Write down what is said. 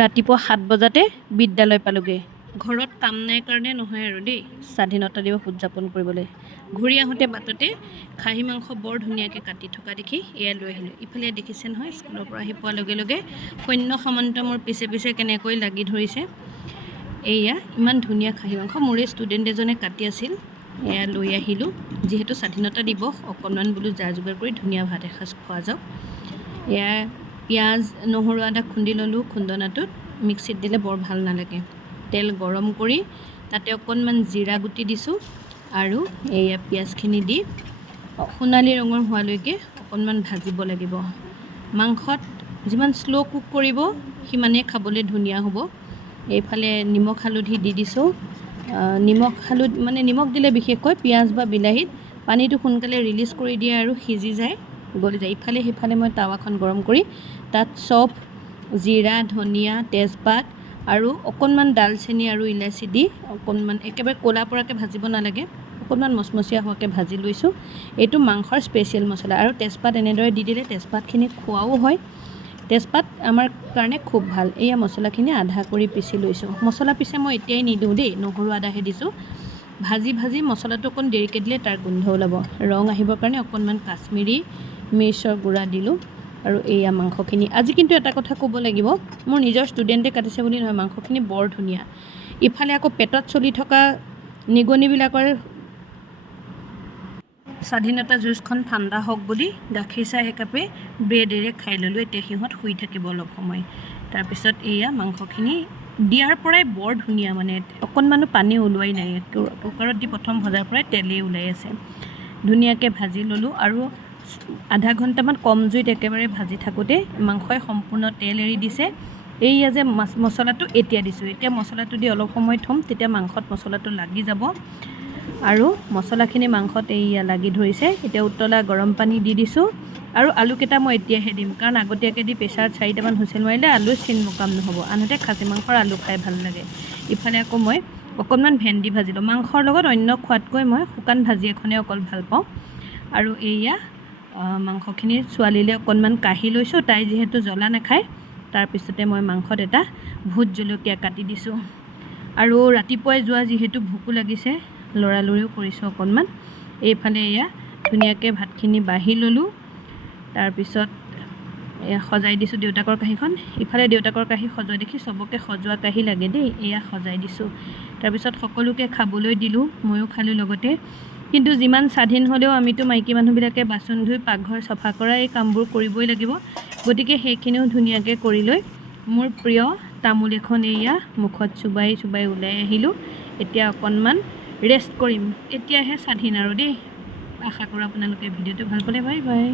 ৰাতিপুৱা 7 বজাতে বিদ্যালয় পালোগে। ঘৰত কাম নাই কাৰণে নহয় আৰু দেই, স্বাধীনতা দিৱস উদযাপন কৰিবলৈ। ঘূৰি আহোঁতে বাটতে খাহী মাংস বৰ ধুনীয়াকৈ কাটি থকা দেখি এয়া লৈ আহিলোঁ। ইফালে দেখিছে নহয়, স্কুলৰ পৰা আহি পোৱাৰ লগে লগে সৈন্য সামন্ত মোৰ পিছে পিছে কেনেকৈ লাগি ধৰিছে। এয়া ইমান ধুনীয়া খাহী মাংস মোৰে ষ্টুডেণ্ট এজনে কাটি আছিল, এয়া লৈ আহিলোঁ। যিহেতু স্বাধীনতা দিৱস, অকণমান বোলো যা যোগাৰ কৰি ধুনীয়া ভাত এসাঁজ খোৱা যাওক। এয়া পিঁয়াজ নহৰু আদা খুন্দি ল'লোঁ। খুন্দনাটোত মিক্সিত দিলে বৰ ভাল নালাগে। তেল গৰম কৰি তাতে অকণমান জিৰা গুটি দিছোঁ আৰু এয়া পিঁয়াজখিনি দি সোণালী ৰঙৰ হোৱালৈকে অকণমান ভাজিব লাগিব। মাংসত যিমান শ্ল' কুক কৰিব সিমানেই খাবলৈ ধুনীয়া হ'ব। এইফালে নিমখ হালধি দি দিছোঁ। নিমখ দিলে বিশেষকৈ পিঁয়াজ বা বিলাহীত পানীটো সোনকালে ৰিলিজ কৰি দিয়ে আৰু সিজি যায়, গলি যায়। ইফালে সিফালে মই টাৱাখন গৰম কৰি তাত চফ, জিৰা, ধনিয়া, তেজপাত আৰু অকণমান ডালচেনি আৰু ইলাচি দি অকণমান একেবাৰে ক'লা পৰাকৈ ভাজিব নালাগে, অকণমান মচমচীয়া হোৱাকৈ ভাজি লৈছোঁ। এইটো মাংসৰ স্পেচিয়েল মছলা আৰু তেজপাত এনেদৰে দি দিলে তেজপাতখিনি খোৱাও হয়। তেজপাত আমাৰ কাৰণে খুব ভাল। এয়া মছলাখিনি আধা কৰি পিচি লৈছোঁ। মছলা পিছে মই এতিয়াই নিদিওঁ দেই, নহৰু আদাহে দিছোঁ। ভাজি ভাজি মছলাটো অকণ দেৰিকৈ দিলে তাৰ গোন্ধ ওলাব। ৰং আহিবৰ কাৰণে অকণমান কাশ্মীৰী মিৰ্চৰ গুড়া দিলোঁ আৰু এয়া মাংসখিনি। আজি কিন্তু এটা কথা ক'ব লাগিব, মোৰ নিজৰ ষ্টুডেণ্টে কাটিছে বুলি নহয়, মাংসখিনি বৰ ধুনীয়া। ইফালে আকৌ পেটত চলি থকা নিগনিবিলাকৰ স্বাধীনতা যুঁজখন ঠাণ্ডা হওক বুলি গাখীৰ চাহ একাপে ব্ৰেডেৰে খাই ল'লোঁ। এতিয়া সিহঁত শুই থাকিব অলপ সময়। তাৰপিছত এয়া মাংসখিনি দিয়াৰ পৰাই বৰ ধুনীয়া, মানে অকণমানো পানী ওলোৱাই নাই। কুকাৰত দি প্ৰথম ভজাৰ পৰাই তেলেই ওলাই আছে। ধুনীয়াকৈ ভাজি ল'লোঁ আৰু আধা ঘণ্টামান কম জুইত একেবাৰে ভাজি থাকোঁতে মাংসই সম্পূৰ্ণ তেল এৰি দিছে। এইয়া যে মছলাটো এতিয়া দিছোঁ। এতিয়া মছলাটো দি অলপ সময় থ'ম, তেতিয়া মাংসত মছলাটো লাগি যাব আৰু মছলাখিনি মাংসত এইয়া লাগি ধৰিছে। এতিয়া উতলা গৰম পানী দি দিছোঁ আৰু আলুকেইটা মই এতিয়াহে দিম, কাৰণ আগতীয়াকৈ দি প্ৰেছাৰত 4টামান হুইচেল মাৰিলে আলু চিন মোকাম নহ'ব। আনহাতে খাচী মাংসৰ আলু খাই ভাল লাগে। ইফালে আকৌ মই অকণমান ভেন্দি ভাজিলোঁ। মাংসৰ লগত অন্য খোৱাতকৈ মই শুকান ভাজি এখনেই অকল ভাল পাওঁ। আৰু এইয়া মাংসখিনি ছোৱালীলৈ অকণমান কাঢ়ি লৈছোঁ, তাই যিহেতু জ্বলা নাখায়। তাৰপিছতে মই মাংসত এটা ভোট জলকীয়া কাটি দিছোঁ আৰু ৰাতিপুৱাই যোৱা যিহেতু ভোকো লাগিছে, লৰালৰিও কৰিছোঁ অকণমান। এইফালে এয়া ধুনীয়াকৈ ভাতখিনি বাঢ়ি ল'লোঁ। তাৰপিছত এয়া সজাই দিছোঁ দেউতাকৰ কাঁহীখন। ইফালে দেউতাকৰ কাঁহী সজোৱা দেখি চবকে সজোৱা কাঁহী লাগে দেই, এয়া সজাই দিছোঁ। তাৰপিছত সকলোকে খাবলৈ দিলোঁ, ময়ো খালোঁ লগতে। কিন্তু যিমান স্বাধীন হ'লেও আমিতো মাইকী মানুহবিলাকে বাচন ধুই পাকঘৰ চফা কৰা এই কামবোৰ কৰিবই লাগিব। গতিকে সেইখিনিও ধুনীয়াকৈ কৰি লৈ মোৰ প্ৰিয় তামোল এখন এয়া মুখত চুবাই চুবাই ওলাই আহিলোঁ। এতিয়া অকণমান ৰেষ্ট কৰিম, এতিয়াহে স্বাধীন আৰু দেই। আশা কৰোঁ আপোনালোকে ভিডিঅ'টো ভাল পালে। Bye bye.